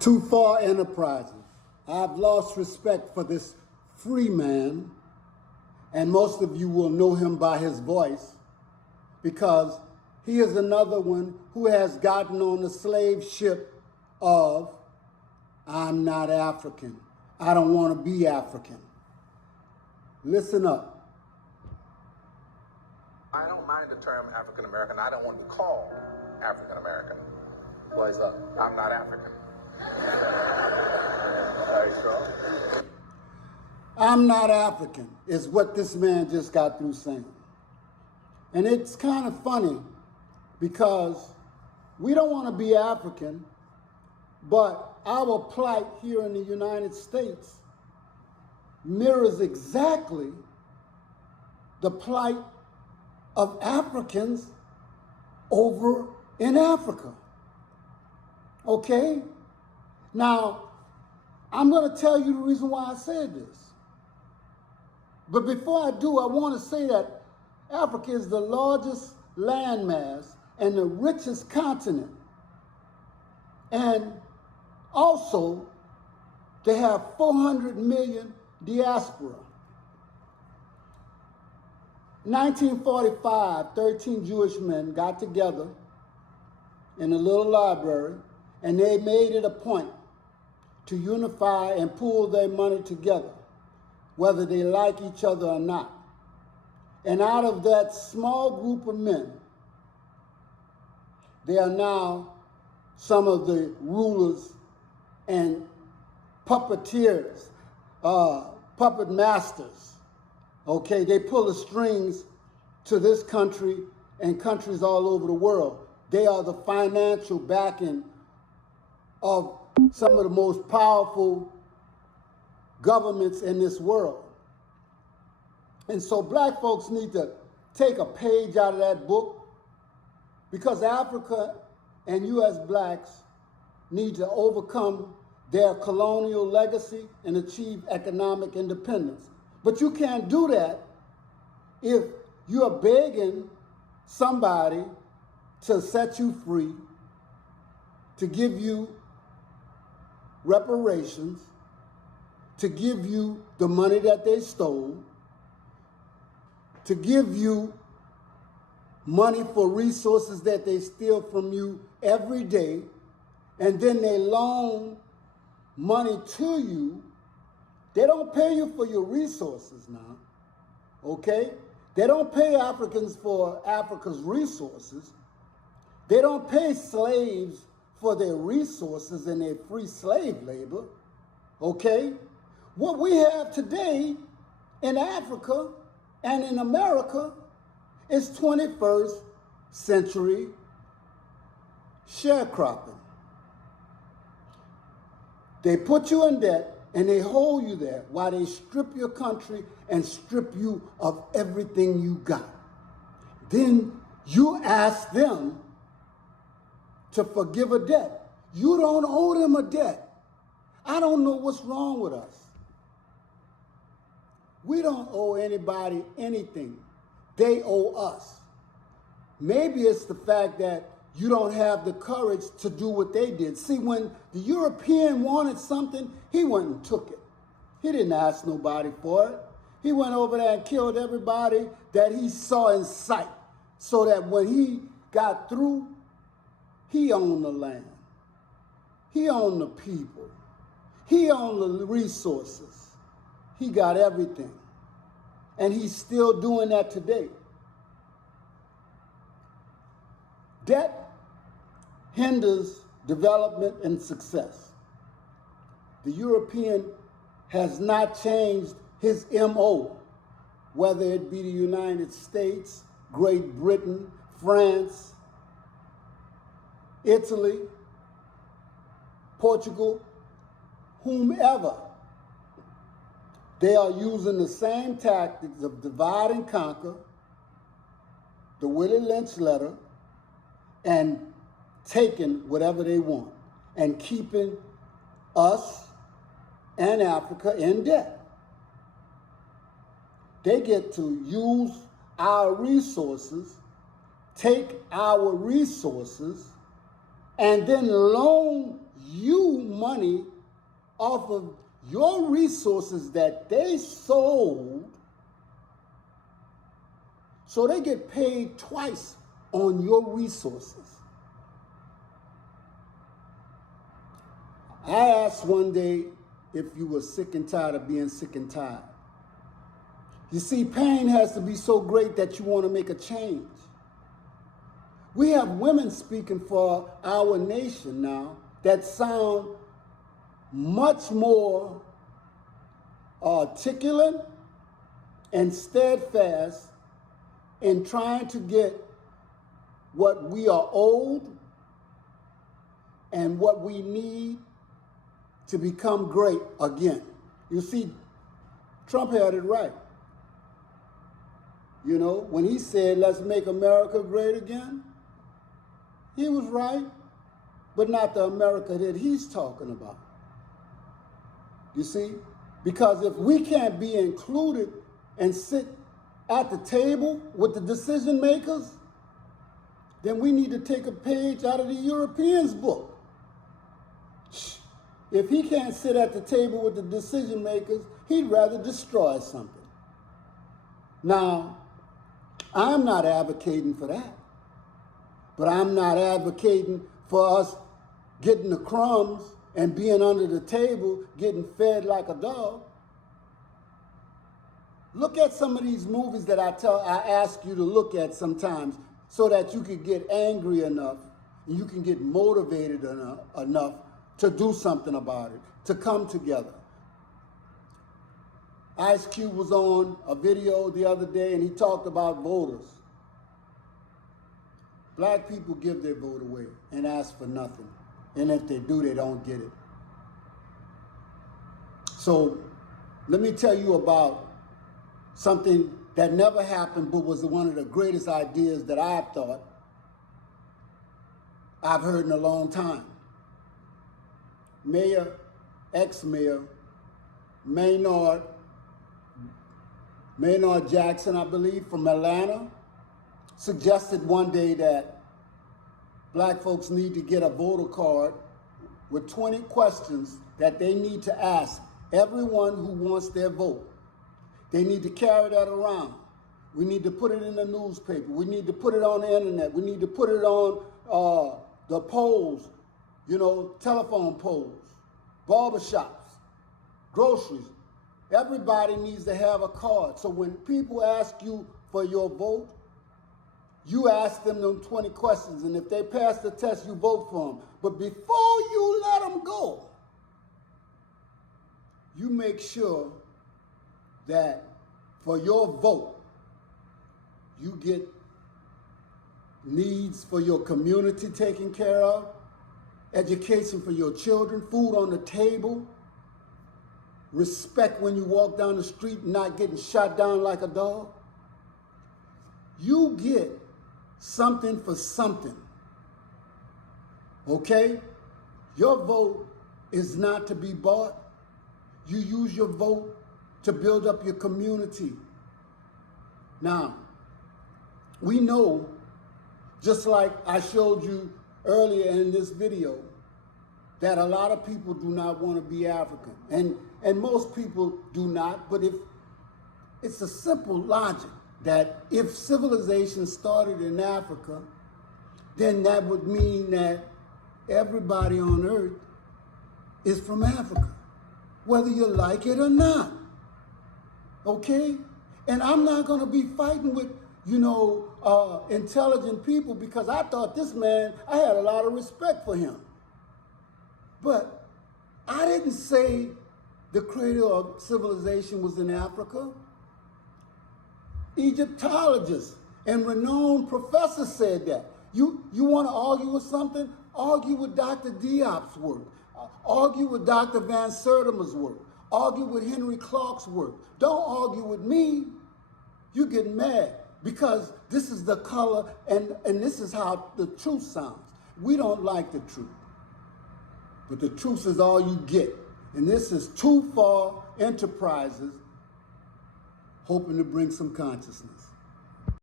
Too Far Enterprises. I've lost respect for this free man, and most of you will know him by his voice because he is another one who has gotten on the slave ship of, I'm not African. I don't want to be African. Listen up. I don't mind the term African American. I don't want to be called African American. What's up? I'm not African. Very strong. I'm not African is what this man just got through saying. And it's kind of funny because we don't want to be African, but our plight here in the United States mirrors exactly the plight of Africans over in Africa. Okay? Now, I'm going to tell you the reason why I said this. But before I do, I want to say that Africa is the largest landmass and the richest continent. And also, they have 400 million diaspora. 1945, 13 Jewish men got together in a little library and they made it a point to unify and pool their money together, whether they like each other or not. And out of that small group of men, they are now some of the rulers and puppeteers, puppet masters. Okay, they pull the strings to this country and countries all over the world. They are the financial backing of some of the most powerful governments in this world. And so black folks need to take a page out of that book because Africa and U.S. blacks need to overcome their colonial legacy and achieve economic independence. But you can't do that if you're begging somebody to set you free, to give you reparations, to give you the money that they stole, to give you money for resources that they steal from you every day, and then they loan money to you. They don't pay you for your resources now, okay? They don't pay Africans for Africa's resources. They don't pay slaves for their resources and their free slave labor, okay? What we have today in Africa and in America is 21st century sharecropping. They put you in debt and they hold you there while they strip your country and strip you of everything you got. Then you ask them to forgive a debt. You don't owe them a debt. I don't know what's wrong with us. We don't owe anybody anything. They owe us. Maybe it's the fact that you don't have the courage to do what they did. See, when the European wanted something, he went and took it. He didn't ask nobody for it. He went over there and killed everybody that he saw in sight so that when he got through, he owned the land. He owned the people. He owned the resources. He got everything. And he's still doing that today. Debt hinders development and success. The European has not changed his MO, whether it be the United States, Great Britain, France, Italy, Portugal, whomever. They are using the same tactics of divide and conquer, the Willie Lynch letter, and taking whatever they want and keeping us and Africa in debt. They get to use our resources, take our resources, and then loan you money off of your resources that they sold, so they get paid twice on your resources. I asked one day if you were sick and tired of being sick and tired. You see, pain has to be so great that you want to make a change. We have women speaking for our nation now that sound much more articulate and steadfast in trying to get what we are owed and what we need to become great again. You see, Trump had it right. You know, when he said, let's make America great again, he was right, but not the America that he's talking about. You see? Because if we can't be included and sit at the table with the decision makers, then we need to take a page out of the Europeans' book. If he can't sit at the table with the decision makers, he'd rather destroy something. Now, I'm not advocating for that, but I'm not advocating for us getting the crumbs and being under the table, getting fed like a dog. Look at some of these movies that I ask you to look at sometimes so that you can get angry enough and you can get motivated enough to do something about it, to come together. Ice Cube was on a video the other day and he talked about voters. Black people give their vote away and ask for nothing. And if they do, they don't get it. So let me tell you about something that never happened but was one of the greatest ideas that I've thought I've heard in a long time. Ex-Mayor Maynard Jackson, I believe, from Atlanta, suggested one day that black folks need to get a voter card with 20 questions that they need to ask everyone who wants their vote. They need to carry that around. We need to put it in the newspaper. We need to put it on the internet. We need to put it on the polls, telephone poles, barbershops, groceries. Everybody needs to have a card. So when people ask you for your vote, you ask them 20 questions, and if they pass the test, you vote for them. But before you let them go, you make sure that for your vote, you get needs for your community taken care of, education for your children, food on the table, respect when you walk down the street, not getting shot down like a dog. You get something for something, okay? Your vote is not to be bought. You use your vote to build up your community. Now, we know, just like I showed you earlier in this video, that a lot of people do not want to be African. And most people do not, but if it's a simple logic that if civilization started in Africa, then that would mean that everybody on earth is from Africa, whether you like it or not, okay? And I'm not gonna be fighting with, intelligent people because I thought this man, I had a lot of respect for him. But I didn't say the creator of civilization was in Africa. Egyptologists and renowned professors said that. You want to argue with something? Argue with Dr. Diop's work. Argue with Dr. Van Sertima's work. Argue with Henry Clark's work. Don't argue with me. You get mad because this is the color and this is how the truth sounds. We don't like the truth. But the truth is all you get. And this is Too Far Enterprises, hoping to bring some consciousness.